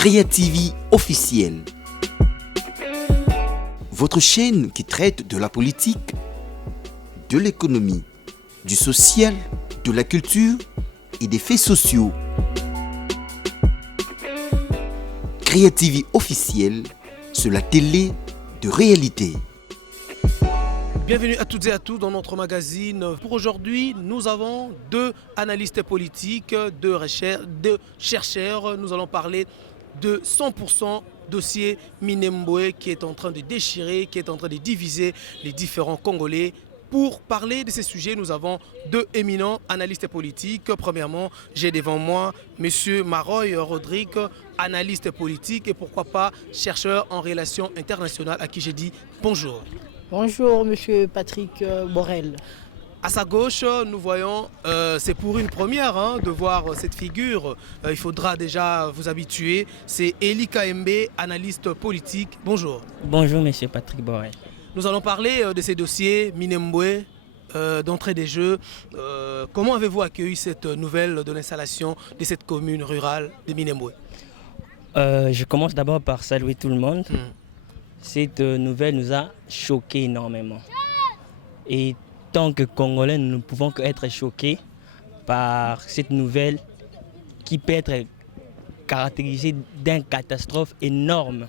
Créativie officielle. Votre chaîne qui traite de la politique, de l'économie, du social, de la culture et des faits sociaux. Créativie officielle sur la télé de réalité. Bienvenue à toutes et à tous dans notre magazine. Pour aujourd'hui, nous avons deux analystes politiques, deux chercheurs. Nous allons parler de 100% dossier Minembwe qui est en train de déchirer, qui est en train de diviser les différents Congolais. Pour parler de ces sujets, nous avons deux éminents analystes politiques. Premièrement, j'ai devant moi M. Maroy Rodrigue, analyste politique et pourquoi pas chercheur en relations internationales, à qui j'ai dit bonjour. Bonjour, monsieur Patrick Borel. À sa gauche, nous voyons, c'est pour une première de voir cette figure. Il faudra déjà vous habituer. C'est Eli Kaembe, analyste politique. Bonjour. Bonjour, monsieur Patrick Borel. Nous allons parler de ces dossiers Minembwe, d'entrée des jeux. Comment avez-vous accueilli cette nouvelle de l'installation de cette commune rurale de Minembwe? Je commence d'abord par saluer tout le monde. Cette nouvelle nous a choqués énormément. Et tant que Congolais, nous ne pouvons qu'être choqués par cette nouvelle qui peut être caractérisée d'une catastrophe énorme.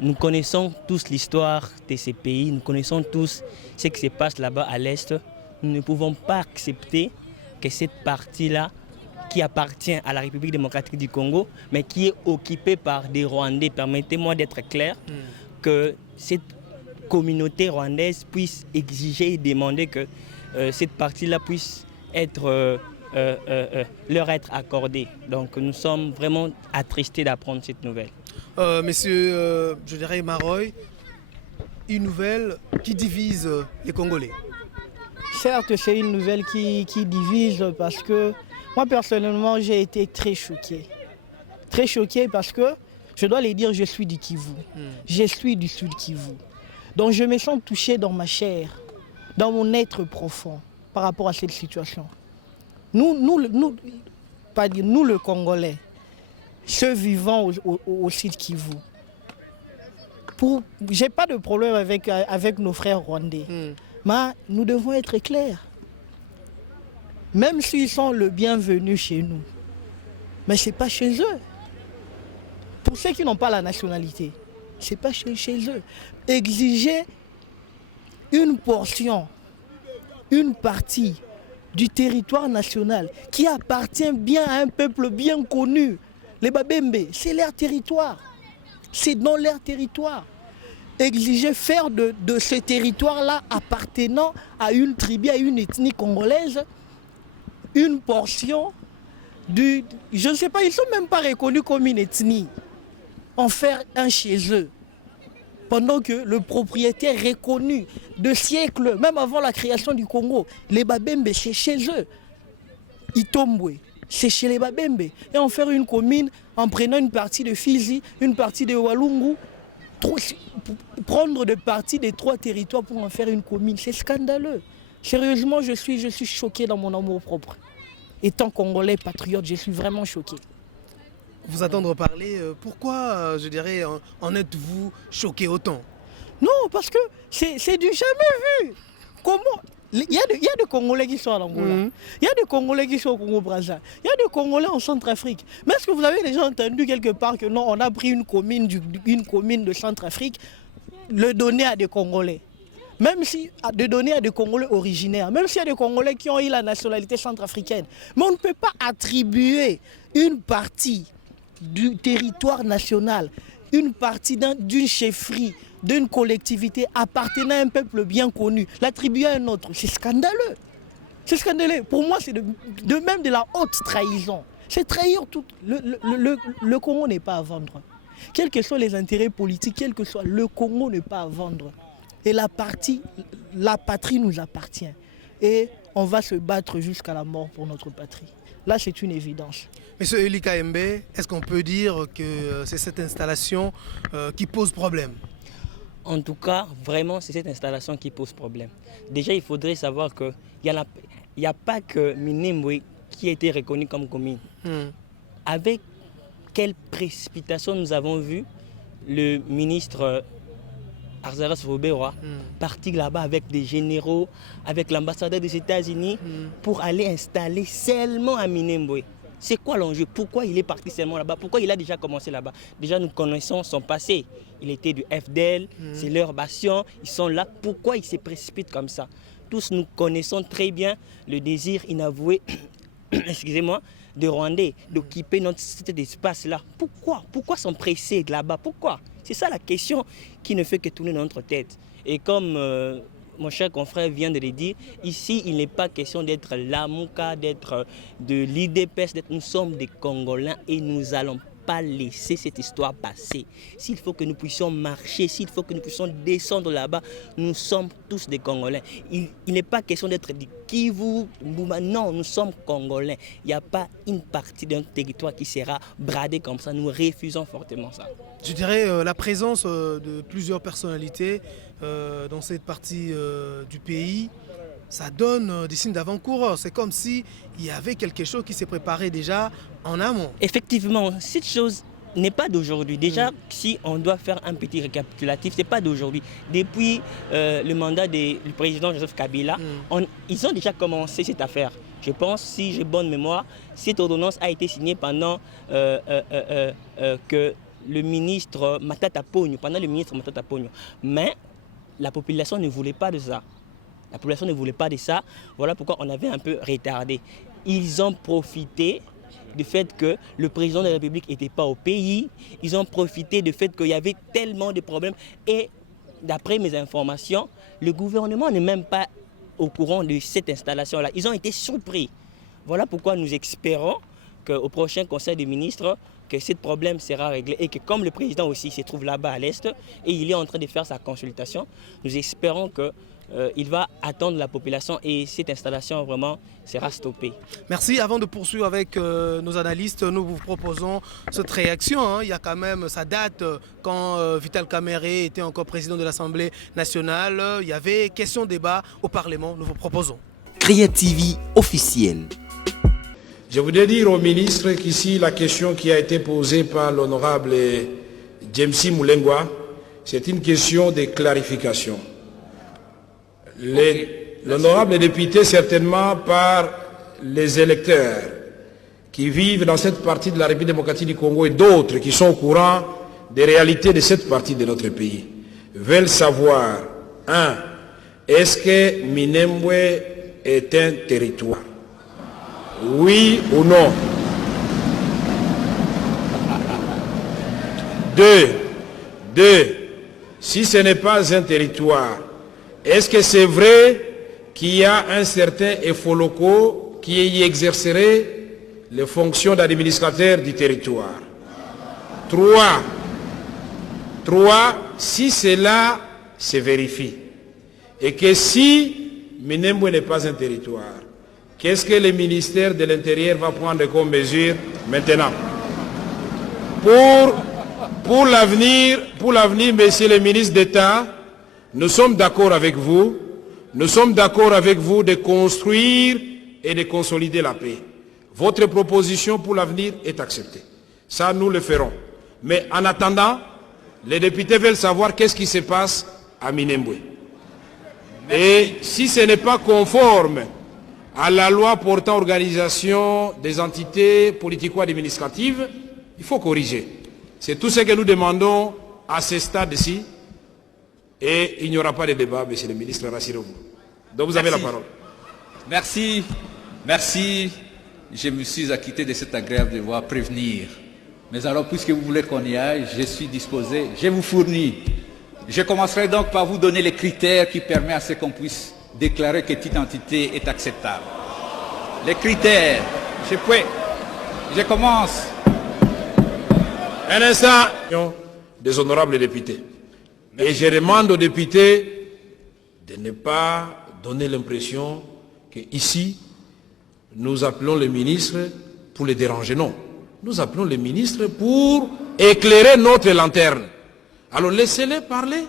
Nous connaissons tous l'histoire de ces pays, nous connaissons tous ce qui se passe là-bas à l'Est. Nous ne pouvons pas accepter que cette partie-là, qui appartient à la République démocratique du Congo, mais qui est occupée par des Rwandais. Permettez-moi d'être clair, que cette communauté rwandaise puisse exiger et demander que cette partie-là puisse être, leur être accordée. Donc nous sommes vraiment attristés d'apprendre cette nouvelle. Monsieur, je dirais Maroy, une nouvelle qui divise les Congolais. Certes, c'est une nouvelle qui divise parce que moi, personnellement, j'ai été très choqué. Très choqué parce que, je dois le dire, je suis du Kivu. Je suis du Sud Kivu. Donc je me sens touché dans ma chair, dans mon être profond, par rapport à cette situation. Nous le Congolais, ceux vivant au Sud Kivu, j'ai pas de problème avec nos frères rwandais, mais nous devons être clairs. Même s'ils sont le bienvenu chez nous, mais ce n'est pas chez eux. Pour ceux qui n'ont pas la nationalité, ce n'est pas chez eux. Exiger une portion, une partie du territoire national qui appartient bien à un peuple bien connu, les Babembe, c'est leur territoire. C'est dans leur territoire. Exiger faire de ce territoire-là appartenant à une tribu, à une ethnie congolaise, une portion je ne sais pas, ils ne sont même pas reconnus comme une ethnie. En faire un chez eux. Pendant que le propriétaire reconnu de siècles, même avant la création du Congo, les Babembe, c'est chez eux. Itombwe, c'est chez les Babembe. Et en faire une commune en prenant une partie de Fizi, une partie de Walungu, prendre de parties des trois territoires pour en faire une commune, c'est scandaleux. Sérieusement, je suis choqué dans mon amour propre. Étant Congolais patriote, je suis vraiment choqué. Vous attendre parler, pourquoi, je dirais, en êtes-vous choqué autant? Non, parce que c'est du jamais vu. Comment il y a des Congolais qui sont en Angola, il y a des Congolais qui sont au Congo-Brazza, il y a des Congolais en Centrafrique. Mais est-ce que vous avez déjà entendu quelque part que non, on a pris une commune de Centrafrique, le donner à des Congolais? Même si, de donner à des Congolais originaires, même s'il y a des Congolais qui ont eu la nationalité centrafricaine. Mais on ne peut pas attribuer une partie du territoire national, une partie d'une chefferie, d'une collectivité appartenant à un peuple bien connu, l'attribuer à un autre. C'est scandaleux. C'est scandaleux. Pour moi, c'est de même de la haute trahison. C'est trahir tout. Le Congo n'est pas à vendre. Quels que soient les intérêts politiques, quel que soit, le Congo n'est pas à vendre. Et la patrie nous appartient. Et on va se battre jusqu'à la mort pour notre patrie. Là, c'est une évidence. Monsieur Eli Kaembe, est-ce qu'on peut dire que c'est cette installation qui pose problème? En tout cas, vraiment, c'est cette installation qui pose problème. Déjà, il faudrait savoir qu'il n'y a pas que Minembwe qui a été reconnu comme commune. Avec quelle précipitation nous avons vu le ministre Arzaras Robewa partir là-bas avec des généraux, avec l'ambassadeur des États-Unis pour aller installer seulement à Minembwe. C'est quoi l'enjeu? Pourquoi il est parti seulement là-bas? Pourquoi il a déjà commencé là-bas? Déjà, nous connaissons son passé. Il était du FDL, c'est leur bastion, ils sont là. Pourquoi il se précipite comme ça? Tous nous connaissons très bien le désir inavoué, excusez-moi, de Rwandais, d'occuper cet espace-là. Pourquoi s'empresser de là-bas? Pourquoi? C'est ça la question qui ne fait que tourner dans notre tête. Et comme mon cher confrère vient de le dire, ici, il n'est pas question d'être l'Amouka, d'être de l'IDPS, nous sommes des Congolais et nous allons pas laisser cette histoire passer. S'il faut que nous puissions marcher, s'il faut que nous puissions descendre là-bas, nous sommes tous des Congolais. Il n'est pas question d'être du Kivu, Mbouma. Non, nous sommes Congolais. Il n'y a pas une partie d'un territoire qui sera bradée comme ça. Nous refusons fortement ça. Je dirais la présence de plusieurs personnalités dans cette partie du pays, ça donne des signes d'avant-coureur. C'est comme s'il y avait quelque chose qui s'est préparé déjà en amont. Effectivement, cette chose n'est pas d'aujourd'hui. Déjà, si on doit faire un petit récapitulatif, ce n'est pas d'aujourd'hui. Depuis le mandat du président Joseph Kabila, ils ont déjà commencé cette affaire. Je pense, si j'ai bonne mémoire, cette ordonnance a été signée pendant que le ministre Matata Pogno, mais la population ne voulait pas de ça. La population ne voulait pas de ça. Voilà pourquoi on avait un peu retardé. Ils ont profité du fait que le président de la République n'était pas au pays. Ils ont profité du fait qu'il y avait tellement de problèmes. Et d'après mes informations, le gouvernement n'est même pas au courant de cette installation-là. Ils ont été surpris. Voilà pourquoi nous espérons qu'au prochain Conseil des ministres, que ce problème sera réglé et que comme le président aussi se trouve là-bas à l'Est et il est en train de faire sa consultation, nous espérons qu'il va attendre la population et cette installation vraiment sera stoppée. Merci. Avant de poursuivre avec nos analystes, nous vous proposons cette réaction. Il y a quand même, ça date quand Vital Kamerhe était encore président de l'Assemblée nationale. Il y avait question-débat au Parlement. Nous vous proposons. Creativi officiel. Je voudrais dire au ministre qu'ici, la question qui a été posée par l'honorable James Moulengwa, c'est une question de clarification. L'honorable député, certainement par les électeurs qui vivent dans cette partie de la République démocratique du Congo et d'autres qui sont au courant des réalités de cette partie de notre pays, veulent savoir, 1. Est-ce que Minembwe est un territoire? Oui ou non? 2. Si ce n'est pas un territoire, est-ce que c'est vrai qu'il y a un certain Efoloko qui y exercerait les fonctions d'administrateur du territoire? 3. Si cela se vérifie et que si Minembwe n'est pas un territoire, qu'est-ce que le ministère de l'Intérieur va prendre comme mesure maintenant? Pour l'avenir, monsieur le ministre d'État, nous sommes d'accord avec vous. Nous sommes d'accord avec vous de construire et de consolider la paix. Votre proposition pour l'avenir est acceptée. Ça, nous le ferons. Mais en attendant, les députés veulent savoir qu'est-ce qui se passe à Minembwe. Et si ce n'est pas conforme à la loi portant organisation des entités politico-administratives, il faut corriger. C'est tout ce que nous demandons à ce stade-ci. Et il n'y aura pas de débat, monsieur le ministre, rassurez-vous. Donc vous avez la parole. Merci. Je me suis acquitté de cet agréable devoir prévenir. Mais alors, puisque vous voulez qu'on y aille, je suis disposé, je vous fournis. Je commencerai donc par vous donner les critères qui permettent à ce qu'on puisse déclarer que cette identité est acceptable. Les critères, je commence. Un instant, des honorables députés. Et je demande aux députés de ne pas donner l'impression qu'ici, nous appelons les ministres pour les déranger. Non, nous appelons les ministres pour éclairer notre lanterne. Alors laissez-les parler.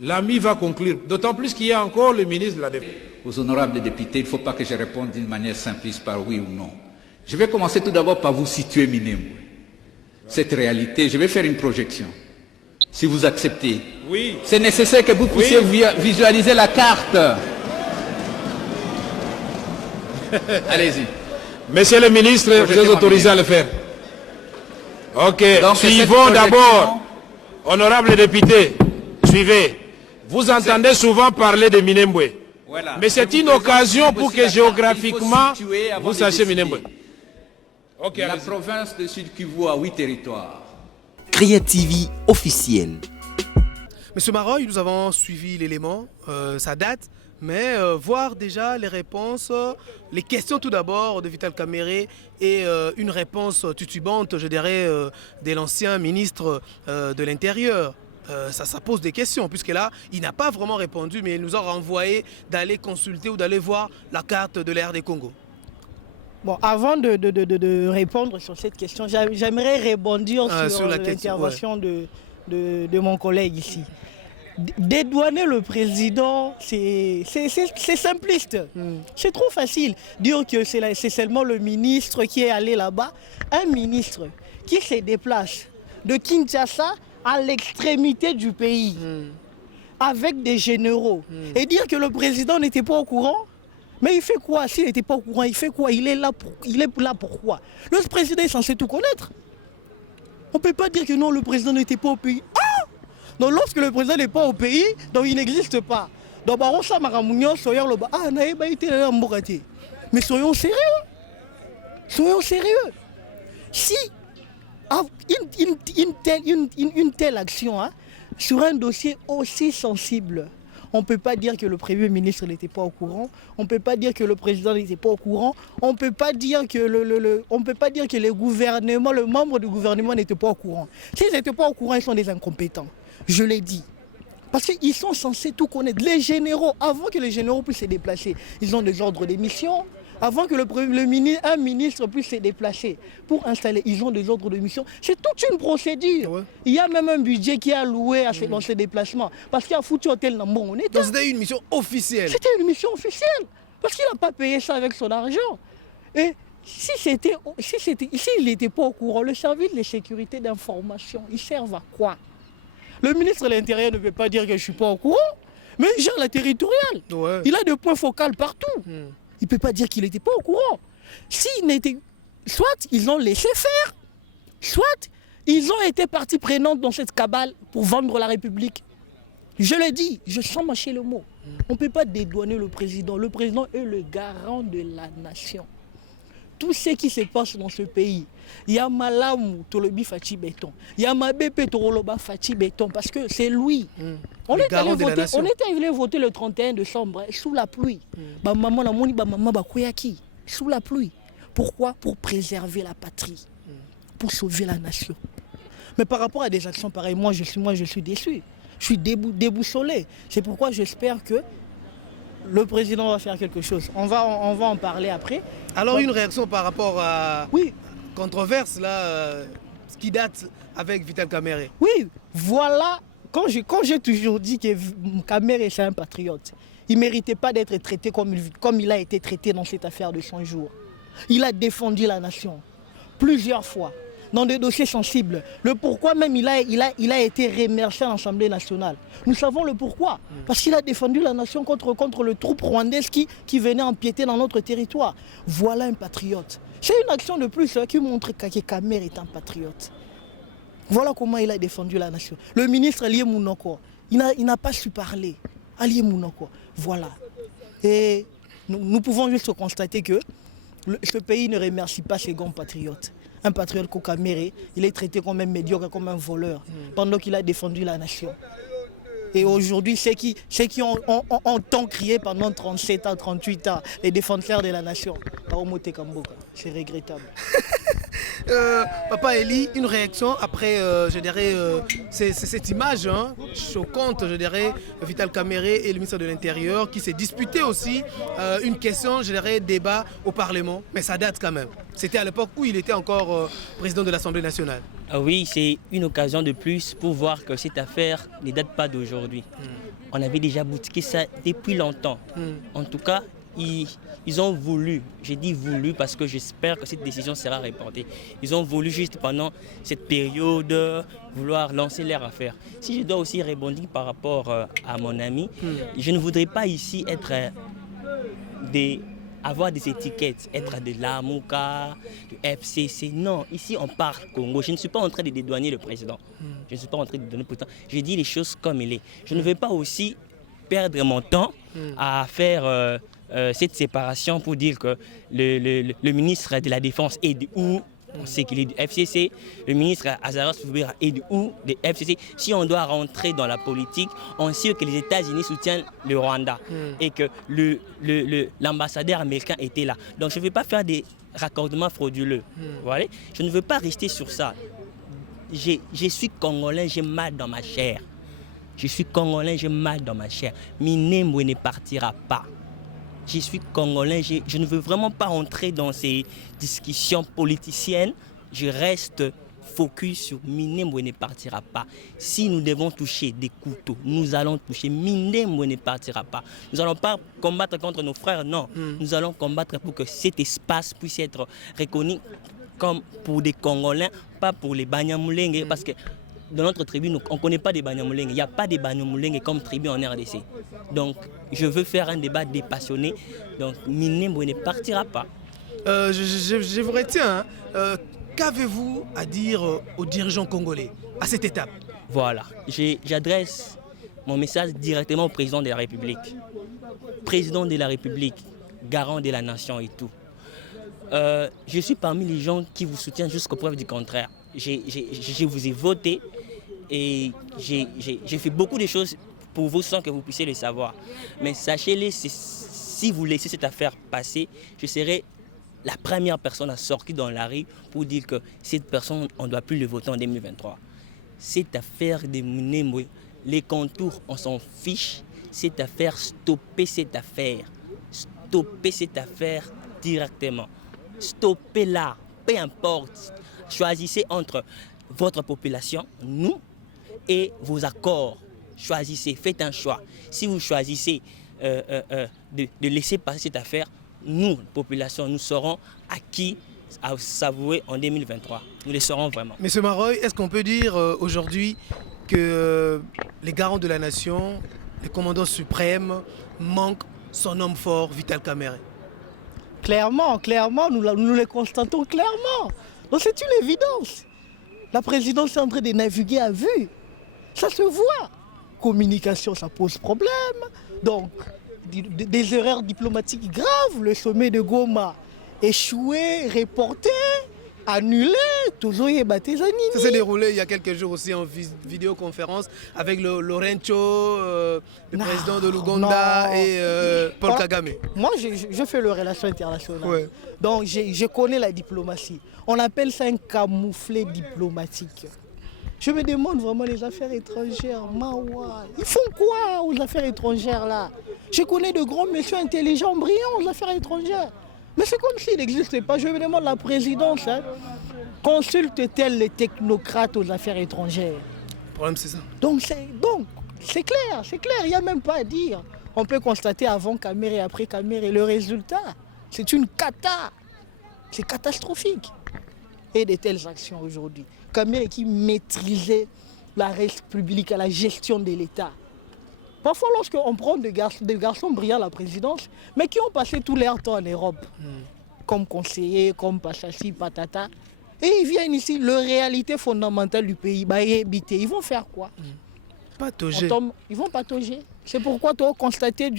L'ami va conclure. D'autant plus qu'il y a encore le ministre de la Défense. Aux honorables députés, il ne faut pas que je réponde d'une manière simpliste par oui ou non. Je vais commencer tout d'abord par vous situer Minembwe. cette réalité, je vais faire une projection. Si vous acceptez. Oui. C'est nécessaire que vous puissiez visualiser la carte. Allez-y. Monsieur le ministre, vous êtes autorisé à le faire. Ok, Donc, suivons cette d'abord. Honorable député, suivez. Vous entendez souvent parler de Minembwe. Voilà. Mais c'est une occasion pour que géographiquement, vous sachiez Minembwe. Ok, La allez-y. province de Sud Kivu a 8 territoires. Créativie officielle. Monsieur Maroy, nous avons suivi l'élément, ça date, mais voir déjà les réponses, les questions tout d'abord de Vital Kamerhe et une réponse titubante, je dirais, de l'ancien ministre de l'Intérieur. Ça pose des questions, puisque là, il n'a pas vraiment répondu, mais il nous a renvoyé d'aller consulter ou d'aller voir la carte de l'AR des Congo. Bon, avant de répondre sur cette question, j'aimerais rebondir sur l'intervention de mon collègue ici. Dédouaner le président, c'est simpliste. C'est trop facile. Dire que c'est seulement le ministre qui est allé là-bas. Un ministre qui se déplace de Kinshasa à l'extrémité du pays avec des généraux et dire que le président n'était pas au courant. Mais il fait quoi? S'il n'était pas au courant, il fait quoi? Il est là pourquoi? Le président est censé tout connaître. On ne peut pas dire que non, le président n'était pas au pays. Ah! Donc lorsque le président n'est pas au pays, donc il n'existe pas. Donc mais soyons sérieux. Soyons sérieux. Si une telle action sur un dossier aussi sensible, on ne peut pas dire que le Premier ministre n'était pas au courant. On ne peut pas dire que le président n'était pas au courant. On ne peut pas dire que les gouvernements, le membre du gouvernement n'était pas au courant. S'ils n'étaient pas au courant, ils sont des incompétents. Je l'ai dit. Parce qu'ils sont censés tout connaître. Les généraux, avant que les généraux puissent se déplacer, ils ont des ordres de mission. Avant que un ministre puisse se déplacer pour installer, ils ont des ordres de mission. C'est toute une procédure. Ouais. Il y a même un budget qui est alloué dans ces déplacements. Parce qu'il y a foutu hôtel dans bon état. Donc c'était une mission officielle. C'était une mission officielle. Parce qu'il n'a pas payé ça avec son argent. Et s'il n'était pas au courant, le service de sécurité d'information, il sert à quoi? Le ministre de l'Intérieur ne peut pas dire que je ne suis pas au courant, mais il gère la territoriale. Ouais. Il a des points focaux partout. Il ne peut pas dire qu'il n'était pas au courant. Soit ils ont laissé faire, soit ils ont été partie prenante dans cette cabale pour vendre la République. Je l'ai dit, je sens mâcher le mot. On ne peut pas dédouaner le président. Le président est le garant de la nation. Tout ce qui se passe dans ce pays, il y a Malamu Tolobi Fachi Béton, il y a Mabépé Toroloba Fachi Béton, parce que c'est lui. On est allé voter le 31 décembre sous la pluie. Sous la pluie. Pourquoi? Pour préserver la patrie, pour sauver la nation. Mais par rapport à des actions pareilles, moi je suis déçu. Je suis déboussolé. C'est pourquoi j'espère que le président va faire quelque chose. On va en parler après. Alors une réaction par rapport à controverse là, qui date avec Vital Kamerhe. Oui, voilà. Quand j'ai toujours dit que Kamerhe c'est un patriote, il ne méritait pas d'être traité comme il a été traité dans cette affaire de 100 jours. Il a défendu la nation plusieurs fois dans des dossiers sensibles. Le pourquoi même il a été remercié à l'Assemblée nationale. Nous savons le pourquoi. Parce qu'il a défendu la nation contre le troupe rwandaise qui venait empiéter dans notre territoire. Voilà un patriote. C'est une action de plus qui montre que Kamerhe est un patriote. Voilà comment il a défendu la nation. Le ministre Alie Mounoko, il n'a pas su parler. Alie Mounoko, voilà. Et nous pouvons juste constater que ce pays ne remercie pas ses grands patriotes. Un patriote comme Kamerhe, il est traité comme un médiocre, comme un voleur, pendant qu'il a défendu la nation. Et aujourd'hui, ceux qui ont tant crié pendant 37 ans, 38 ans, les défenseurs de la nation, c'est regrettable. Papa Eli, une réaction après, je dirais, cette image choquante, je dirais, Vital Kamerhe et le ministre de l'Intérieur qui s'est disputé aussi une question, je dirais, débat au Parlement, mais ça date quand même. C'était à l'époque où il était encore président de l'Assemblée nationale. Ah oui, c'est une occasion de plus pour voir que cette affaire ne date pas d'aujourd'hui. On avait déjà boutiqué ça depuis longtemps. En tout cas, ils ont voulu, j'ai dit voulu parce que j'espère que cette décision sera répandue. Ils ont voulu juste pendant cette période vouloir lancer leur affaire. Si je dois aussi rebondir par rapport à mon ami, je ne voudrais pas ici être avoir des étiquettes, être de l'AMOCA, du FCC. Non, ici on parle Congo. Je ne suis pas en train de dédouaner le président. Je ne suis pas en train de dédouaner le président. Je dis les choses comme il est. Je ne veux pas aussi perdre mon temps à faire cette séparation pour dire que le ministre de la Défense est de où? On sait qu'il est du FCC. Le ministre Azaras Foubera est de où? De FCC. Si on doit rentrer dans la politique, on sait que les États-Unis soutiennent le Rwanda et que l'ambassadeur américain était là. Donc je ne veux pas faire des raccordements frauduleux. Voilà. Je ne veux pas rester sur ça. Je suis Congolais, j'ai mal dans ma chair. Je suis Congolais, j'ai mal dans ma chair. Minembwe ne partira pas. Je suis Congolais, je ne veux vraiment pas entrer dans ces discussions politiciennes. Je reste focus sur Minembwe ne partira pas. Si nous devons toucher des couteaux, nous allons toucher. Minembwe ne partira pas. Nous n'allons pas combattre contre nos frères, non. Nous allons combattre pour que cet espace puisse être reconnu comme pour des Congolais, pas pour les Banyamulenge, parce que dans notre tribu, on ne connaît pas des Banyamulenge. Il n'y a pas de Banyamulenge comme tribu en RDC. Donc, je veux faire un débat dépassionné. Donc, Minembwe ne partira pas. Je vous retiens. Qu'avez-vous à dire aux dirigeants congolais à cette étape? Voilà. J'adresse mon message directement au président de la République. Président de la République, garant de la nation et tout. Je suis parmi les gens qui vous soutiennent jusqu'aux preuves du contraire. Je vous ai voté et j'ai fait beaucoup de choses pour vous sans que vous puissiez le savoir. Mais sachez-le, si vous laissez cette affaire passer, je serai la première personne à sortir dans la rue pour dire que cette personne, on ne doit plus le voter en 2023. Cette affaire de Minembwe, les contours, on s'en fiche. Cette affaire, stoppez cette affaire. Stoppez cette affaire directement. Stoppez-la, peu importe. Choisissez entre votre population, nous, et vos accords. Choisissez, faites un choix. Si vous choisissez de laisser passer cette affaire, nous, population, nous serons acquis à savourer en 2023. Nous le serons vraiment. Monsieur Maroy, est-ce qu'on peut dire aujourd'hui que les garants de la nation, les commandants suprêmes, manquent son homme fort, Vital Kamerhe? Clairement, nous le constatons clairement. Donc c'est une évidence. La présidence est en train de naviguer à vue. Ça se voit. Communication, ça pose problème. Donc, des erreurs diplomatiques graves. Le sommet de Goma échoué, reporté, annulé. Toujours y est battu. Ça s'est déroulé il y a quelques jours aussi en vidéoconférence avec Lorenzo, le président de l'Ouganda et Paul Kagame. Moi, je fais les relations internationales. Ouais. Donc, je connais la diplomatie. On appelle ça un camouflet diplomatique. Je me demande vraiment les affaires étrangères. Mawa, ils font quoi aux affaires étrangères là? Je connais de grands messieurs intelligents, brillants aux affaires étrangères. Mais c'est comme s'il n'existait pas. Je me demande la présidence. Consulte-t-elle les technocrates aux affaires étrangères? Le problème, c'est ça. Donc c'est clair, il n'y a même pas à dire. On peut constater avant Kamerhe et après Kamerhe. Le résultat, c'est une cata. C'est catastrophique. Et de telles actions aujourd'hui. Kamerhe qui maîtrisait la République, la gestion de l'État. Parfois, lorsqu'on prend des garçons brillants à la présidence, mais qui ont passé tout leur temps en Europe, comme conseillers, comme Pachassi, Patata, et ils viennent ici, leur réalité fondamentale du pays, ils vont faire quoi? Patauger. Ils vont patauger. C'est pourquoi tu as constaté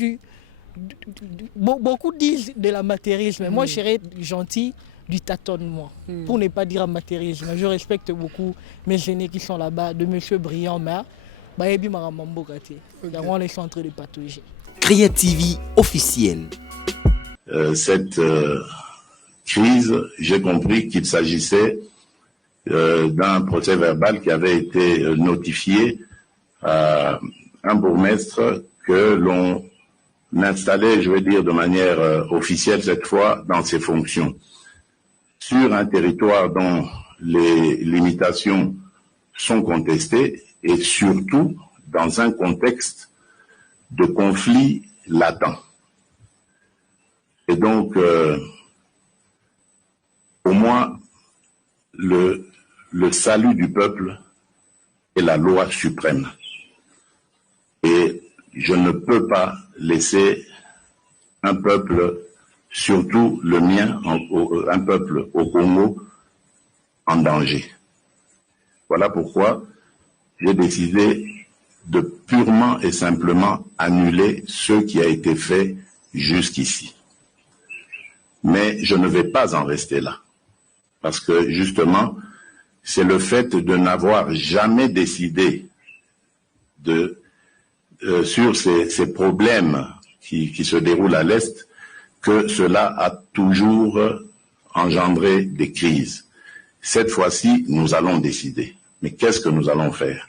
beaucoup disent de l'amateurisme. Moi, je serais gentil du tâtonnement, pour ne pas dire amateurisme. Je respecte beaucoup mes aînés qui sont là-bas, de M. Briand, mais ils sont en train de patauger. Créativie officielle. Cette crise, j'ai compris qu'il s'agissait d'un procès verbal qui avait été notifié à un bourgmestre que l'on installait, je vais dire de manière officielle cette fois, dans ses fonctions. Sur un territoire dont les limitations sont contestées et surtout dans un contexte de conflit latent. Et donc, au moins, le salut du peuple est la loi suprême. Et je ne peux pas laisser un peuple, surtout le mien, un peuple au Congo, en danger. Voilà pourquoi j'ai décidé de purement et simplement annuler ce qui a été fait jusqu'ici. Mais je ne vais pas en rester là. Parce que justement, c'est le fait de n'avoir jamais décidé sur ces problèmes qui se déroulent à l'Est que cela a toujours engendré des crises. Cette fois-ci, nous allons décider. Mais qu'est-ce que nous allons faire?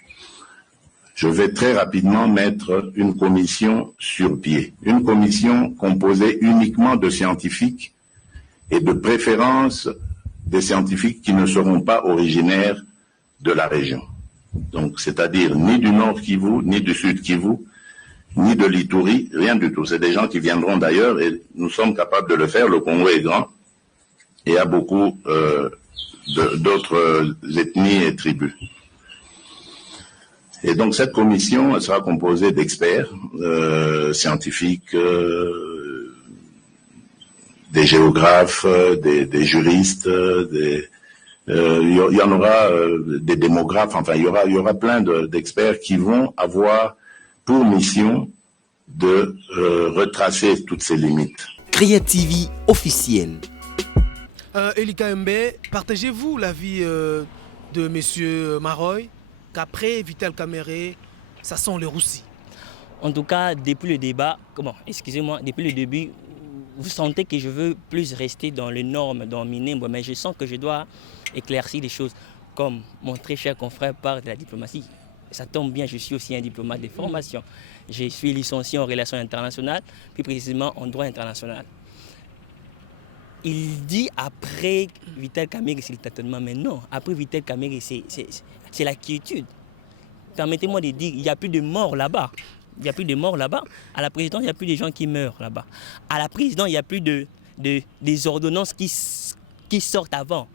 Je vais très rapidement mettre une commission sur pied. Une commission composée uniquement de scientifiques et de préférence des scientifiques qui ne seront pas originaires de la région. Donc, c'est-à-dire ni du Nord Kivu, ni du Sud Kivu, ni de l'Ituri, rien du tout. C'est des gens qui viendront d'ailleurs et nous sommes capables de le faire. Le Congo est grand et a beaucoup d'autres ethnies et tribus. Et donc cette commission sera composée d'experts scientifiques, des géographes, des juristes, il y en aura des démographes, enfin il y aura plein d'experts qui vont avoir pour mission de retracer toutes ces limites. Creativi officiel. Elika Mbe, partagez-vous l'avis de M. Maroy qu'après Vital Kamerhe, ça sent le roussi? En tout cas, depuis le débat, depuis le début, vous sentez que je veux plus rester dans les normes, dans Minembwe, mais je sens que je dois éclaircir les choses. Comme mon très cher confrère parle de la diplomatie, ça tombe bien, je suis aussi un diplomate de formation. Je suis licencié en relations internationales, plus précisément en droit international. Il dit après Vital Kamerhe, c'est le tâtonnement, mais non, après Vital Kamerhe, c'est la quiétude. Permettez-moi de dire, il n'y a plus de morts là-bas. Il n'y a plus de morts là-bas. À la présidence, il n'y a plus de gens qui meurent là-bas. À la présidence, il n'y a plus des ordonnances qui sortent avant.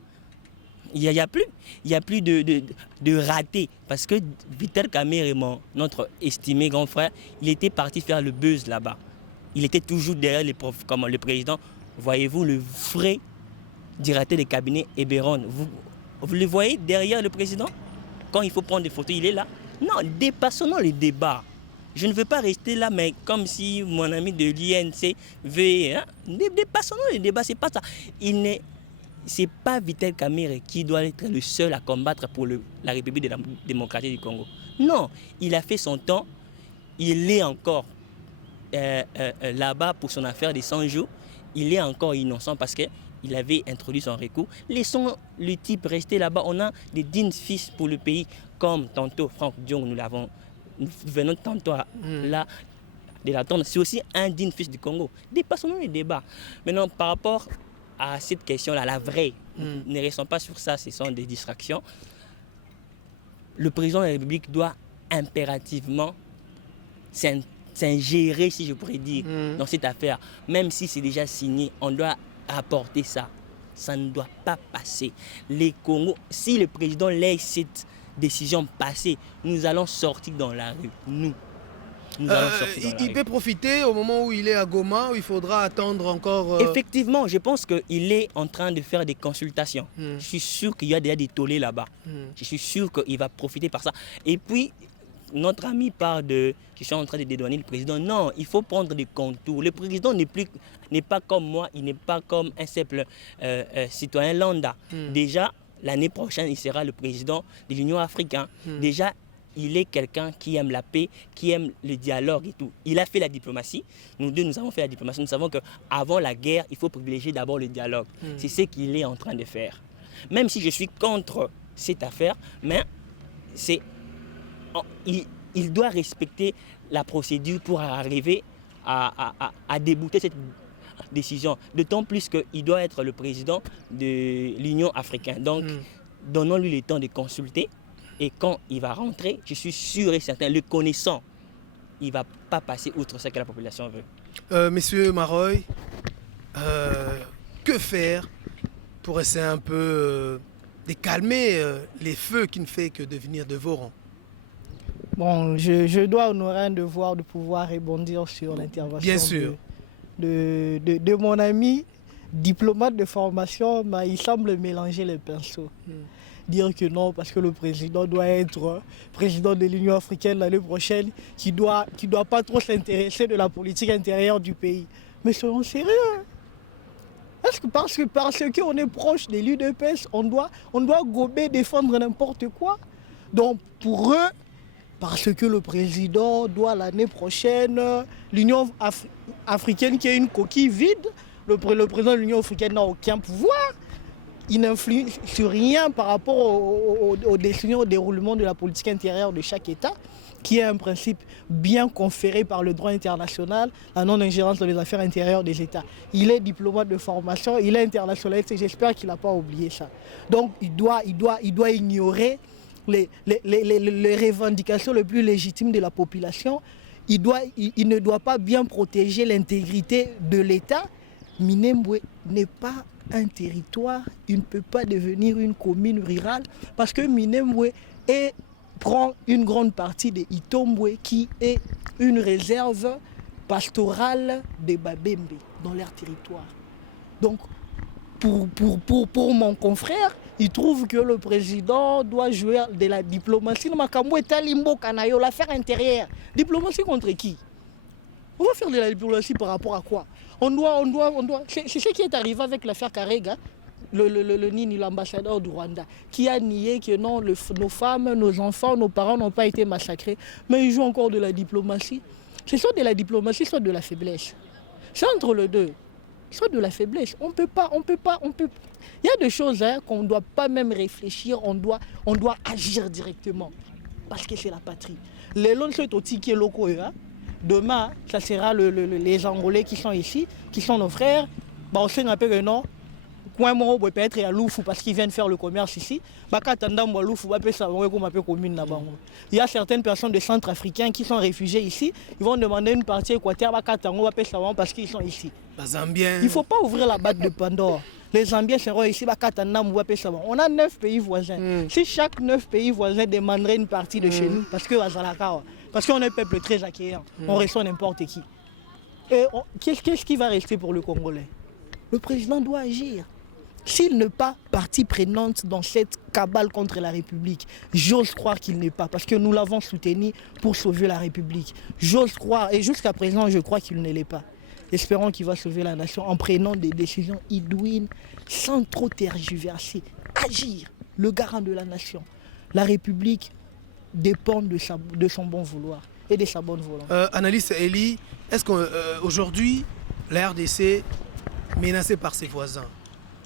Il n'y a plus de ratés. Parce que Vital Kamerhe, notre estimé grand frère, il était parti faire le buzz là-bas. Il était toujours derrière les profs, comme le président. Voyez-vous le vrai directeur des cabinets Eberon. Vous le voyez derrière le président? Quand il faut prendre des photos, il est là. Non, dépassons les débats. Je ne veux pas rester là, mais comme si mon ami de l'INC veut... Hein? Dépassons les débats, c'est pas ça. C'est pas Vital Kamerhe qui doit être le seul à combattre pour la République démocratique du Congo. Non, il a fait son temps. Il est encore là-bas pour son affaire des 100 jours. Il est encore innocent parce qu'il avait introduit son recours. Laissons le type rester là-bas. On a des dignes fils pour le pays, comme tantôt Franck Diong, nous venons tantôt là de l'attendre. C'est aussi un digne fils du Congo. Dépassons les débats. Maintenant, par rapport à cette question-là, la vraie, ne restons pas sur ça, ce sont des distractions. Le président de la République doit impérativement s'ingérer, si je pourrais dire, dans cette affaire. Même si c'est déjà signé, on doit rapporter ça. Ça ne doit pas passer. Les Congos, si le président laisse cette décision passer, nous allons sortir dans la rue. Il peut profiter au moment où il est à Goma, où il faudra attendre encore... Effectivement, je pense qu'il est en train de faire des consultations. Je suis sûr qu'il y a déjà des tollés là-bas. Je suis sûr qu'il va profiter par ça. Et puis, notre ami parle de... Je suis en train de dédouaner le président. Non, il faut prendre des contours. Le président n'est pas comme moi, il n'est pas comme un simple citoyen lambda. Déjà, l'année prochaine, il sera le président de l'Union africaine. Déjà, il est quelqu'un qui aime la paix, qui aime le dialogue et tout. Il a fait la diplomatie. Nous deux, nous avons fait la diplomatie. Nous savons qu'avant la guerre, il faut privilégier d'abord le dialogue. C'est ce qu'il est en train de faire. Même si je suis contre cette affaire, mais il doit respecter la procédure pour arriver à débouter cette décision. D'autant plus qu'il doit être le président de l'Union africaine. Donc, donnons-lui le temps de consulter. Et quand il va rentrer, je suis sûr et certain, le connaissant, il ne va pas passer outre ce que la population veut. Monsieur Maroy, Que faire pour essayer un peu de calmer les feux qui ne fait que devenir de vos rangs? Bon, je dois honorer un devoir de pouvoir rebondir sur l'intervention Bien sûr. de mon ami diplomate de formation, mais il semble mélanger les pinceaux. Dire que non, parce que le président doit être président de l'Union africaine l'année prochaine, qui doit pas trop s'intéresser de la politique intérieure du pays. Mais soyons sérieux. Est-ce que parce qu'on est proche de l'UDPS, on doit gober, défendre n'importe quoi? Donc pour eux, parce que le président doit l'année prochaine, l'Union africaine qui est une coquille vide, le président de l'Union africaine n'a aucun pouvoir. Il n'influe sur rien par rapport aux décisions, au déroulement de la politique intérieure de chaque État, qui est un principe bien conféré par le droit international, la non-ingérence dans les affaires intérieures des États. Il est diplomate de formation, il est internationaliste et j'espère qu'il n'a pas oublié ça. Donc il doit ignorer les revendications les plus légitimes de la population. Il ne doit pas bien protéger l'intégrité de l'État. Minembwe n'est pas un territoire, il ne peut pas devenir une commune rurale parce que Minembwe prend une grande partie de Itombwe qui est une réserve pastorale des Babembe dans leur territoire. Donc pour mon confrère, il trouve que le président doit jouer de la diplomatie. L'affaire intérieure. Diplomatie contre qui? On va faire de la diplomatie par rapport à quoi? On doit. C'est ce qui est arrivé avec l'affaire Karega, l'ambassadeur du Rwanda, qui a nié que non, nos femmes, nos enfants, nos parents n'ont pas été massacrés. Mais ils jouent encore de la diplomatie. C'est soit de la diplomatie, soit de la faiblesse. C'est entre les deux. Soit de la faiblesse. On peut pas. Il y a des choses qu'on ne doit pas même réfléchir, on doit agir directement. Parce que c'est la patrie. Les lois sont au ticket locaux. Demain, ça sera les Angolais qui sont ici, qui sont nos frères. On sait un peu que non. Peut être à Loufou parce qu'ils viennent faire le commerce ici. Il y a certaines personnes de Centrafricains qui sont réfugiés ici. Ils vont demander une partie équatoriale parce qu'ils sont ici. Il ne faut pas ouvrir la boîte de Pandore. Les Zambiens seront ici. On a 9 pays voisins. Si chaque 9 pays voisins demanderaient une partie de chez nous, parce qu'on est un peuple très accueillant, on reçoit n'importe qui. Et qu'est-ce qui va rester pour le Congolais? Le président doit agir. S'il n'est pas partie prenante dans cette cabale contre la République, j'ose croire qu'il n'est pas, parce que nous l'avons soutenu pour sauver la République. J'ose croire, et jusqu'à présent, je crois qu'il ne l'est pas. Espérons qu'il va sauver la nation en prenant des décisions idoines, sans trop tergiverser. Agir, le garant de la nation. La République dépend de son bon vouloir et de sa bonne volonté. Analyste Eli, est-ce qu'aujourd'hui, la RDC menacée par ses voisins,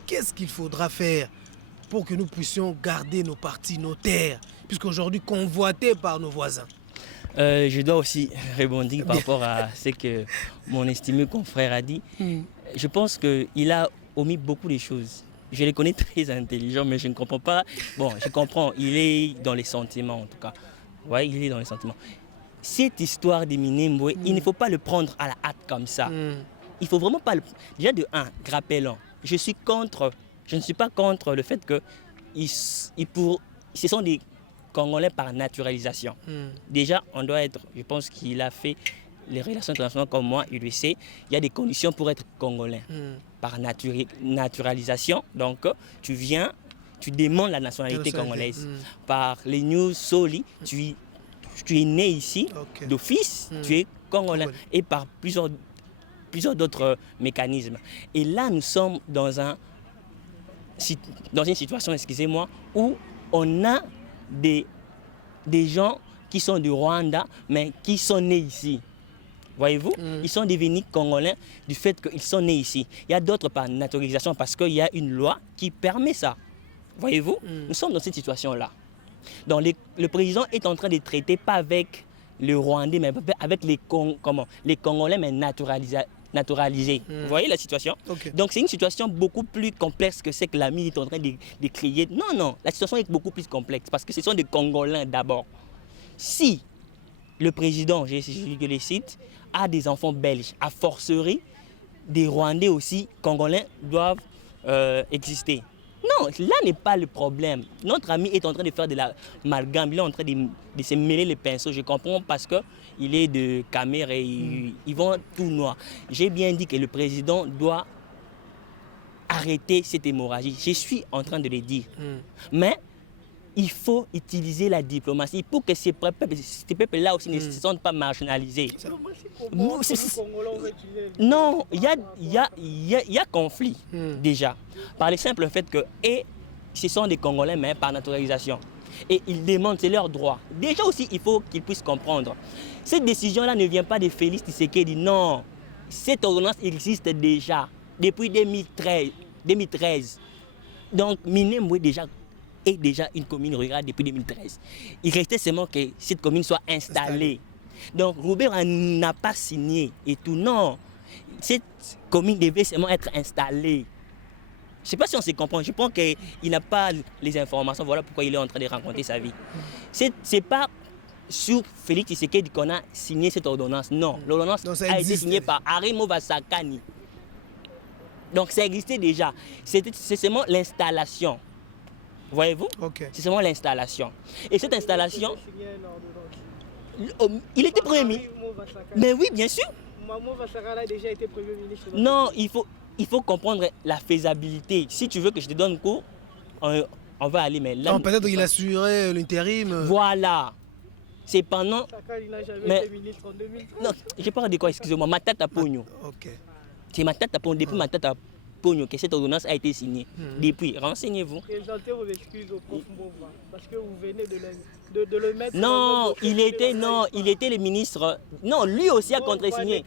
qu'est-ce qu'il faudra faire pour que nous puissions garder nos partis, nos terres, puisqu'aujourd'hui convoités par nos voisins? Je dois aussi rebondir par rapport à ce que mon estimé confrère a dit. Je pense qu'il a omis beaucoup de choses. Je le connais très intelligent, mais je ne comprends pas. Bon, je comprends, il est dans les sentiments en tout cas. Ouais, il est dans les sentiments. Cette histoire de Minembwe, il ne faut pas le prendre à la hâte comme ça. Il faut vraiment pas le... Déjà de un, rappelons, je ne suis pas contre le fait que ce sont des Congolais par naturalisation. Déjà, on doit être, je pense qu'il a fait les relations internationales comme moi, il le sait, il y a des conditions pour être Congolais. Par naturalisation, donc tu viens, tu demandes la nationalité congolaise. Par les news Soli, tu es né ici, d'office, tu es Congolais. Et par plusieurs d'autres mécanismes. Et là, nous sommes dans une situation, excusez-moi, où on a des gens qui sont du Rwanda, mais qui sont nés ici. Voyez-vous, ils sont devenus Congolais du fait qu'ils sont nés ici. Il y a d'autres par naturalisation parce qu'il y a une loi qui permet ça. Voyez-vous, nous sommes dans cette situation-là. Donc le président est en train de traiter pas avec le Rwandais, mais avec les Congolais, mais naturalisés. Vous voyez la situation? Donc c'est une situation beaucoup plus complexe que ce que l'ami est en train de crier. Non, la situation est beaucoup plus complexe parce que ce sont des Congolais d'abord. Si le président, je le cite, a des enfants belges, a fortiori, des Rwandais aussi, Congolais, doivent exister. Non, là n'est pas le problème. Notre ami est en train de faire de l'amalgame, il est en train de se mêler les pinceaux. Je comprends parce qu'il est de Cameroun et ils vont tout noir. J'ai bien dit que le président doit arrêter cette hémorragie. Je suis en train de le dire. Mais il faut utiliser la diplomatie pour que ces peuples-là aussi ne se sentent pas marginalisés. Non, il y a conflit déjà. Par le simple fait que ce sont des Congolais, mais par naturalisation. Et ils demandent, c'est leur droit. Déjà aussi, il faut qu'ils puissent comprendre. Cette décision-là ne vient pas de Félix Tshisekedi, non. Cette ordonnance existe déjà, depuis 2013. Donc, Minembwe est déjà une commune rurale depuis 2013. Il restait seulement que cette commune soit installée. Donc, Robert n'a pas signé et tout. Non, cette commune devait seulement être installée. Je ne sais pas si on se comprend. Je pense qu'il n'a pas les informations. Voilà pourquoi il est en train de raconter sa vie. Ce n'est pas sur Félix Tshisekedi qu'on a signé cette ordonnance. Non, l'ordonnance a été signée par Arimo Vasakani. Donc, ça existait déjà. C'est seulement l'installation. Voyez-vous? C'est seulement l'installation. Et cette installation, il était Premier ministre. Mais oui, bien sûr. Maman Vassakara a déjà été Premier ministre. Non, il faut comprendre la faisabilité. Si tu veux que je te donne cours, on va aller. Mais là, peut-être qu'il assurait l'intérim. Voilà. C'est pendant. Il n'a jamais été ministre en 2013. Non, je parle de quoi? Excusez-moi. Matata Pogno. C'est Matata Pogno. Depuis Matata Pogno que cette ordonnance a été signée. Depuis, renseignez-vous. Présentez vos excuses au prof Mbova, parce que vous venez de le mettre. Non, il était le ministre. Non, lui aussi a contresigné.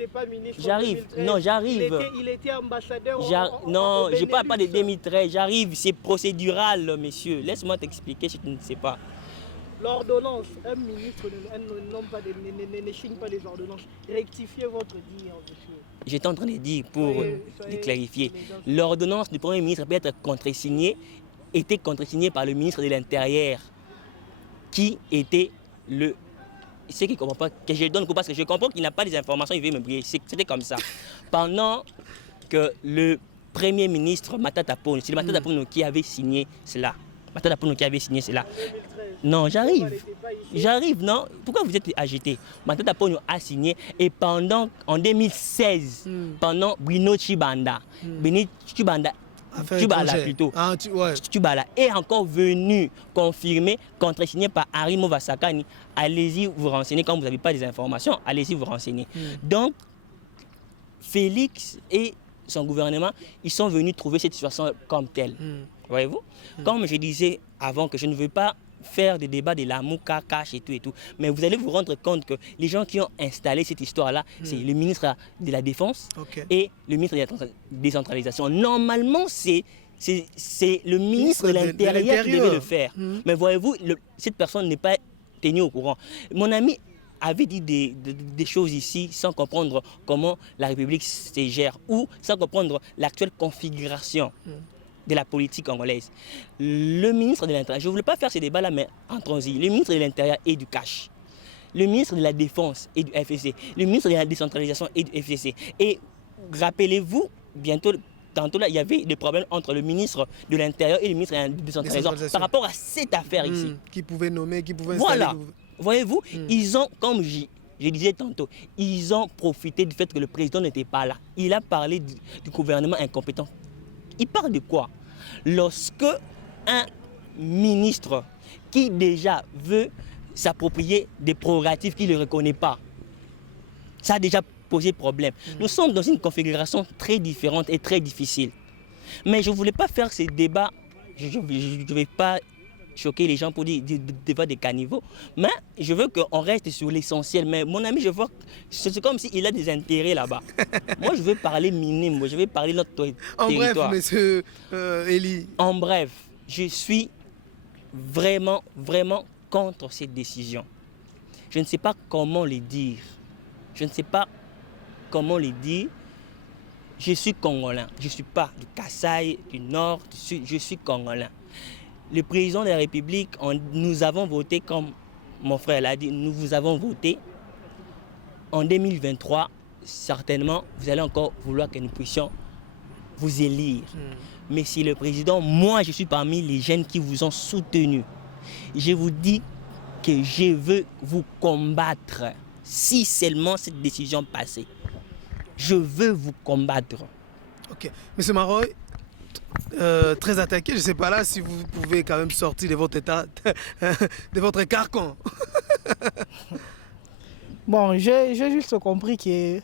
J'arrive. Non, j'arrive. Il était ambassadeur. Non, je ne parle pas de 2013. J'arrive. C'est procédural, monsieur. Laisse-moi t'expliquer si tu ne sais pas. L'ordonnance, un ministre ne signe pas les ordonnances. Rectifiez votre dire, monsieur. J'étais en train de dire pour clarifier. L'ordonnance du Premier ministre peut être était contresignée par le ministre de l'Intérieur, qui était le... Ce qui ne comprend pas, que je donne parce que je comprends qu'il n'a pas les informations, il veut me briller. C'était comme ça. Pendant que le Premier ministre Matata Pogno, c'est le Matata Pogno qui avait signé cela. Matata Pogno qui avait signé cela. Non, j'arrive, non. Pourquoi vous êtes agité? Matata Pogno a signé et en 2016, pendant Bruno Tshibanda, Tshibala plutôt, Tshibala est encore venu confirmer, contresigné par Arimo Vasakani. Allez-y vous renseigner, quand vous n'avez pas des informations, allez-y vous renseigner. Donc, Félix et son gouvernement, ils sont venus trouver cette situation comme telle. Voyez-vous? Comme je disais avant, que je ne veux pas faire des débats de l'amour, cache et tout. Mais vous allez vous rendre compte que les gens qui ont installé cette histoire-là, c'est le ministre de la Défense et le ministre de la Décentralisation. Normalement, c'est le ministre de l'Intérieur qui devait le faire. Mais voyez-vous, cette personne n'est pas tenue au courant. Mon ami avait dit des choses ici sans comprendre comment la République se gère ou sans comprendre l'actuelle configuration de la politique congolaise. Le ministre de l'Intérieur, je ne voulais pas faire ce débat-là, mais en transit. Le ministre de l'Intérieur est du cash. Le ministre de la Défense est du FCC. Le ministre de la Décentralisation est du FCC. Et rappelez-vous, tantôt là, il y avait des problèmes entre le ministre de l'Intérieur et le ministre de la Décentralisation par rapport à cette affaire ici. Qui pouvait nommer, qui pouvait installer. Voilà. Voilà. Voyez-vous, ils ont, comme je disais tantôt, ils ont profité du fait que le président n'était pas là. Il a parlé du gouvernement incompétent. Il parle de quoi? Lorsque un ministre qui déjà veut s'approprier des prérogatives qu'il ne reconnaît pas, ça a déjà posé problème. Nous sommes dans une configuration très différente et très difficile. Mais je ne voulais pas faire ces débats, je ne vais pas choquer les gens pour dire des débats de caniveaux, mais je veux qu'on reste sur l'essentiel. Mais mon ami, je vois que c'est comme s'il a des intérêts là-bas. Moi, je veux parler minime, je veux parler de notre territoire. En bref, monsieur Eli. En bref, je suis vraiment contre cette décision. Je ne sais pas comment le dire. Je suis congolais. Je ne suis pas du Kasaï, du Nord, du Sud. Je suis congolais. Le président de la République, nous avons voté, comme mon frère l'a dit, nous vous avons voté en 2023 certainement, vous allez encore vouloir que nous puissions vous élire. Monsieur le Président, moi, je suis parmi les jeunes qui vous ont soutenu. Je vous dis que je veux vous combattre si seulement cette décision passait. Je veux vous combattre. Ok. Monsieur Maroy, très attaqué, je ne sais pas là si vous pouvez quand même sortir de votre état, de votre carcan. Bon, j'ai juste compris qu'il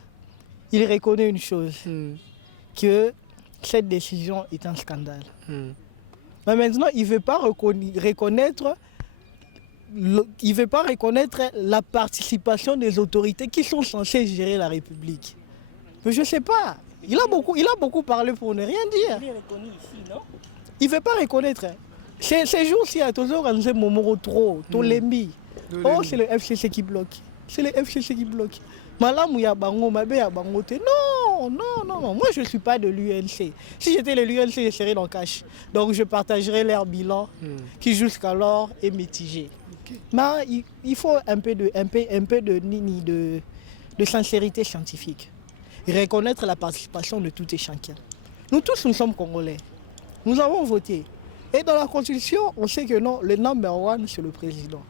reconnaît une chose, que cette décision est un scandale. Mais maintenant, il ne veut pas reconnaître la participation des autorités qui sont censées gérer la République. Mais je ne sais pas. Il a beaucoup parlé pour ne rien dire. Il est reconnu ici, non? Il ne veut pas reconnaître. Ces jours-ci, il y a toujours un Momoro trop, Tolembi. Oh, c'est le FCC qui bloque. C'est le FCC qui bloque. Malam ya bango, mabe ya bango te. Non. Moi, je ne suis pas de l'UNC. Si j'étais de l'UNC, je serais dans le cash. Donc, je partagerais leur bilan qui jusqu'alors est mitigé. Okay. Mais il faut un peu de sincérité scientifique. Reconnaître la participation de tout et chacun. Nous tous, nous sommes Congolais. Nous avons voté. Et dans la Constitution, on sait que non, le number one, c'est le président.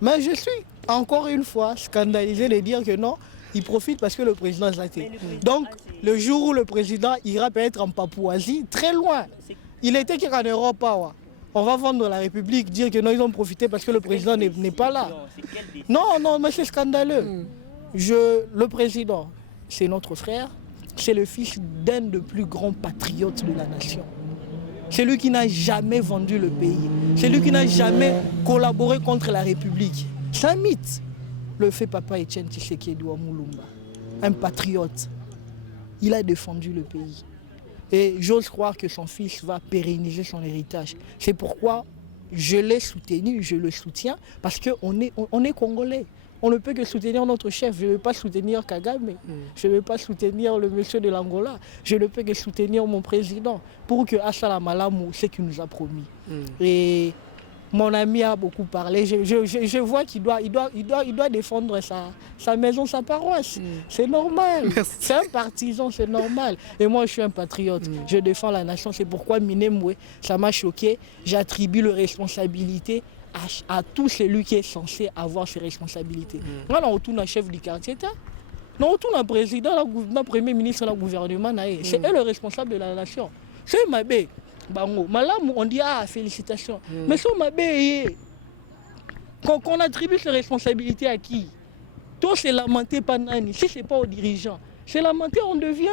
Mais je suis encore une fois scandalisé de dire que non, il profite parce que le président est athée. Donc, le jour où le président ira peut-être en Papouasie, très loin, il était qu'en Europe, on va vendre la République, dire que non, ils ont profité parce que le président n'est pas là. Non, mais c'est scandaleux. Le président, c'est notre frère, c'est le fils d'un des plus grands patriotes de la nation. C'est lui qui n'a jamais vendu le pays. C'est lui qui n'a jamais collaboré contre la République. C'est un mythe. Le fait Papa Etienne Tshisekedi Mulumba, un patriote. Il a défendu le pays. Et j'ose croire que son fils va pérenniser son héritage. C'est pourquoi je l'ai soutenu, je le soutiens, parce qu'on est Congolais. On ne peut que soutenir notre chef. Je ne vais pas soutenir Kagame. Je ne vais pas soutenir le monsieur de l'Angola. Je ne peux que soutenir mon président pour que Assala Malamu, ce qu'il nous a promis. Et mon ami a beaucoup parlé. Je vois qu'il doit défendre sa maison, sa paroisse. C'est normal. C'est un partisan, c'est normal. Et moi, je suis un patriote. Je défends la nation. C'est pourquoi Minemwe, ça m'a choqué. J'attribue la responsabilité à tout celui qui est censé avoir ses responsabilités. Là, on tourne un chef du quartier, on tourne un président, un premier ministre, un gouvernement. C'est eux le responsable de la nation. C'est Mabé. Malam, on dit félicitations. Mais c'est Mabé. Qu'on attribue ses responsabilités à qui? Toi, c'est lamenté par Nani. Si ce n'est pas aux dirigeants, c'est lamenté, on devient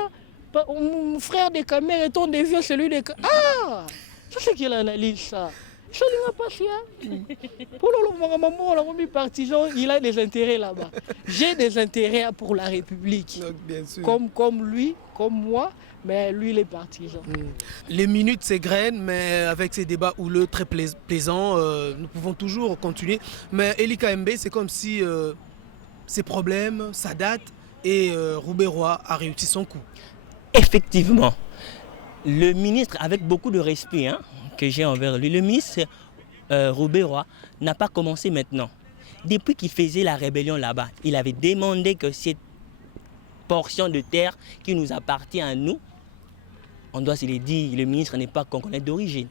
frère des caméras et on devient celui des. Ah! C'est ce qu'il analyse, ça. Pour le partisan, il a des intérêts là-bas. J'ai des intérêts pour la République. Donc, bien sûr. Comme lui, comme moi, mais lui, il est partisan. Les minutes s'égrènent, mais avec ces débats houleux, très plaisants, nous pouvons toujours continuer. Mais Eli KMB, c'est comme si ces problèmes, ça date et Roubaix-Roy a réussi son coup. Effectivement. Le ministre, avec beaucoup de respect, que j'ai envers lui, le ministre Roubaix-Roy n'a pas commencé maintenant. Depuis qu'il faisait la rébellion là-bas, il avait demandé que cette portion de terre qui nous appartient à nous, on doit se le dire, le ministre n'est pas congolais d'origine,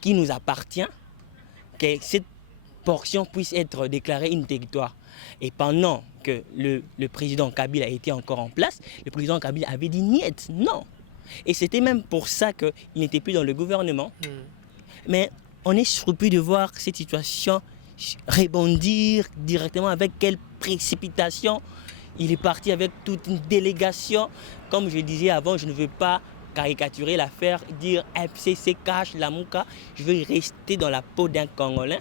qui nous appartient, que cette portion puisse être déclarée une territoire. Et pendant que le président Kabila était encore en place, le président Kabila avait dit niet, non. Et c'était même pour ça qu'il n'était plus dans le gouvernement. Mais on est surpris de voir cette situation rebondir directement. Avec quelle précipitation. Il est parti avec toute une délégation. Comme je disais avant, je ne veux pas caricaturer l'affaire, dire FCC cache la Mouka. Je veux rester dans la peau d'un Congolais.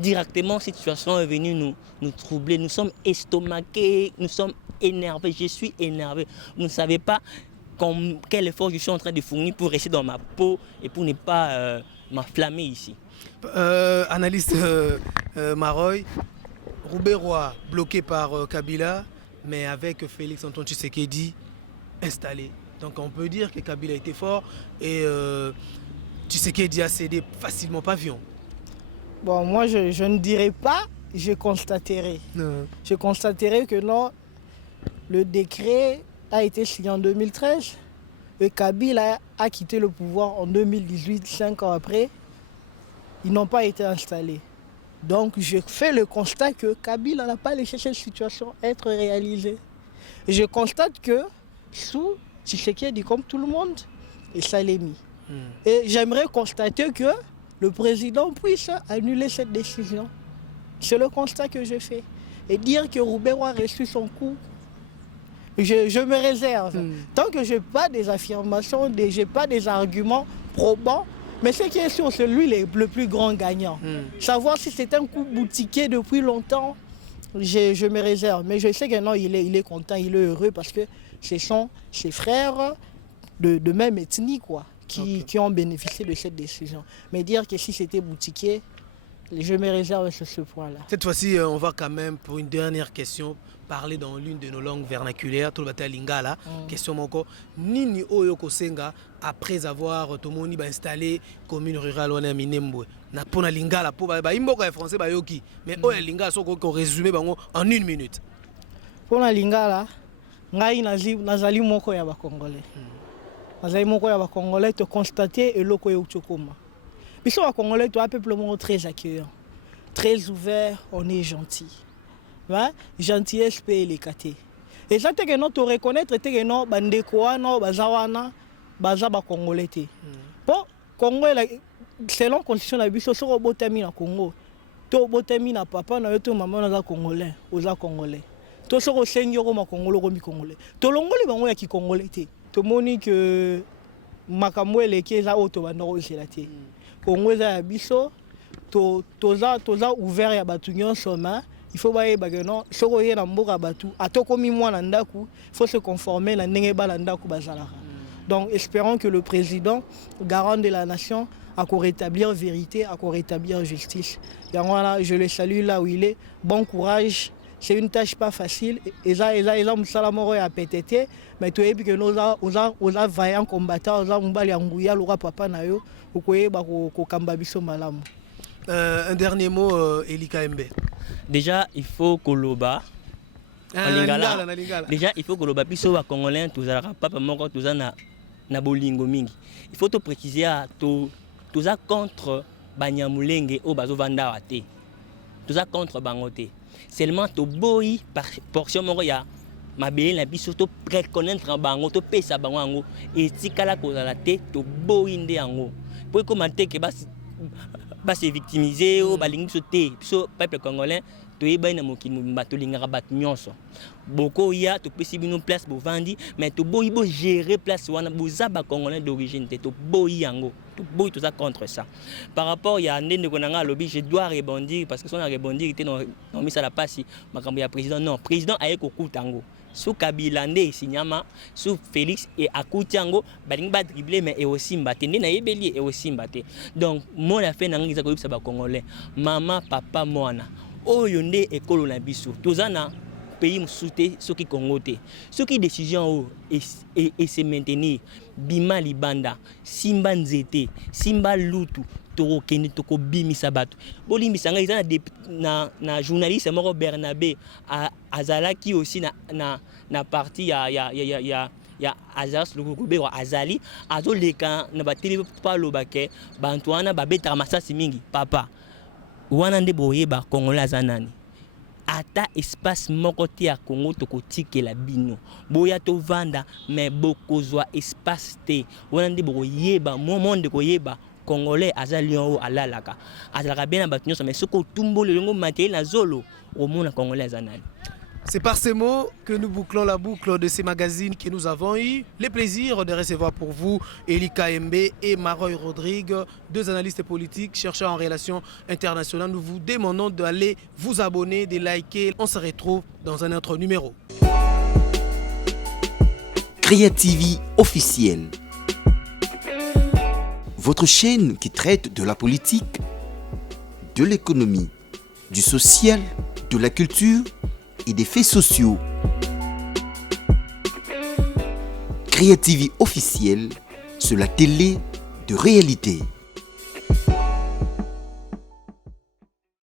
Directement, cette situation est venue nous troubler. Nous sommes estomaqués, nous sommes énervés. Je suis énervé. Vous ne savez pas quel effort je suis en train de fournir pour rester dans ma peau et pour ne pas m'enflammer ici. Analyste Maroy, Roubaix-Roy bloqué par Kabila, mais avec Félix Antoine Tshisekedi installé. Donc on peut dire que Kabila était fort et Tshisekedi a cédé facilement pavillon. Bon, moi je ne dirais pas, je constaterai. Je constaterai que non, le décret a été signé en 2013 et Kabila a quitté le pouvoir en 2018, 5 ans après. Ils n'ont pas été installés. Donc je fais le constat que Kabila n'a pas laissé cette situation être réalisée. Et je constate que sous Tshisekedi, comme tout le monde, et ça l'est mis. Et j'aimerais constater que le président puisse annuler cette décision. C'est le constat que je fais. Et dire que Roubero a reçu son coup, je me réserve. Tant que je n'ai pas des affirmations, je n'ai pas des arguments probants, mais ce qui est sûr, c'est lui le plus grand gagnant. Savoir si c'est un coup boutiqué depuis longtemps, je me réserve. Mais je sais que non, il est content, il est heureux parce que ce sont ses frères de même ethnie quoi, qui ont bénéficié de cette décision. Mais dire que si c'était boutiqué, je me réserve sur ce point-là. Cette fois-ci, on va quand même, pour une dernière question, parler dans l'une de nos langues vernaculaires, tout le bataille lingala. Question moko, nini oyo kosenga après avoir tomoni installé commune rurale wana Minembwe. Na pona lingala po ba imboka ya français ba yoki, mais oyo lingala soko ko résumer bango en 1 minute. Pona lingala, ngai nazali moko ya ba congolais. Nazali moko ya ba congolais te constater eloko yo tchokoma. Biso ba congolais to un peuple très accueillant, très ouvert, on est gentil. Ouais? Gentillesse paye les catés. Et ça, tu dois reconnaître que tu as bandeko, bazawana, bazaba congolais. Bon, Congo, selon la constitution de la Bisso, si tu botami na Congo, tu botami na papa, na yoto maman na congolais, oza congolais. Tu sors au seigneur ma congolais, romi congolais. Tu longoli bango ya ki congolais. Tu moni que makamwe leke za auto bandoro zelate. Congo za Bisso, toza ouvert ya batu nyonso ma. Il faut que non, si on est dans le bateau, à tout comme moi il faut se conformer à la. Donc espérons que le président, garant de la nation, a rétablir vérité, a rétablir justice. Et voilà, je le salue là où il est. Bon courage. C'est une tâche pas facile. Et ça, Moussalamoro a pété. Mais tu sais que nous avons vaillants combattants, nous avons baliangouya, nous avons papa nayo, nous avons kambabiso malamu. Un dernier mot, Elika Mbe. Déjà, il faut que l'oba. Déjà, il faut que l'oba puisse être congolais, tous les papa moko, tous na bolingo mingi. Il faut te préciser à tous contre Banyamulenge au bazo vanda wate. Tous contre Bangote. Seulement to boy par portion moko ya mabele na biso to reconnaître bango to pesa bango ango et tikala ko la te to boy inde ango. Pour commenter que ba se victimiser ou balingi sauter so peuple congolais to yeba na mokili mbato linga bat nyonso boko ya to pesi bino place bo vandi mais to boyi bo gérer place wana boza ba congolais d'origine to boyi yango to boyi tout ça contre ça par rapport ya ndende konanga lobby je dois rebondir parce que son a rebondir était dans misa la passe makambo ya président non président ayeko kutango sous Kabila nde sinyama sous Félix et Akutiango balingi ba dribbler mais et aussi mbaté nde na yebeli et aussi mbaté donc moi la fait nanga ko yebisa ba congolais mama papa mwana oyo nde ekolo na biso tozana pays musuté soki Congo te soki décision et se maintenir bima libanda simba nzete simba lutu toko keni toko bimisa bato bolimbisa nga eza na journaliste moko Bernabé azalaki aussi na parti ya Azas Lukube wa Azali azoleka na bateli pa lobake bantu wana babeta masasi mingi papa wana nde boyeba Congolais azanani ata espace moko te ya Congo tokotikela bino boya to vanda mais bokozwa espace te wana nde boyeba monde koyeba Congolais azalion o alalaka azalaka bien na bato nyonso mais soko tumbo lengo matériel na zolo au monde Congolais azanani. C'est par ces mots que nous bouclons la boucle de ces magazines que nous avons eu le plaisir de recevoir pour vous Elika Mbe et Maroy Rodrigue, deux analystes politiques, chercheurs en relations internationales. Nous vous demandons d'aller vous abonner, de liker. On se retrouve dans un autre numéro. Créativie officielle. Votre chaîne qui traite de la politique, de l'économie, du social, de la culture et des faits sociaux. Créativie officielle sur la télé de réalité.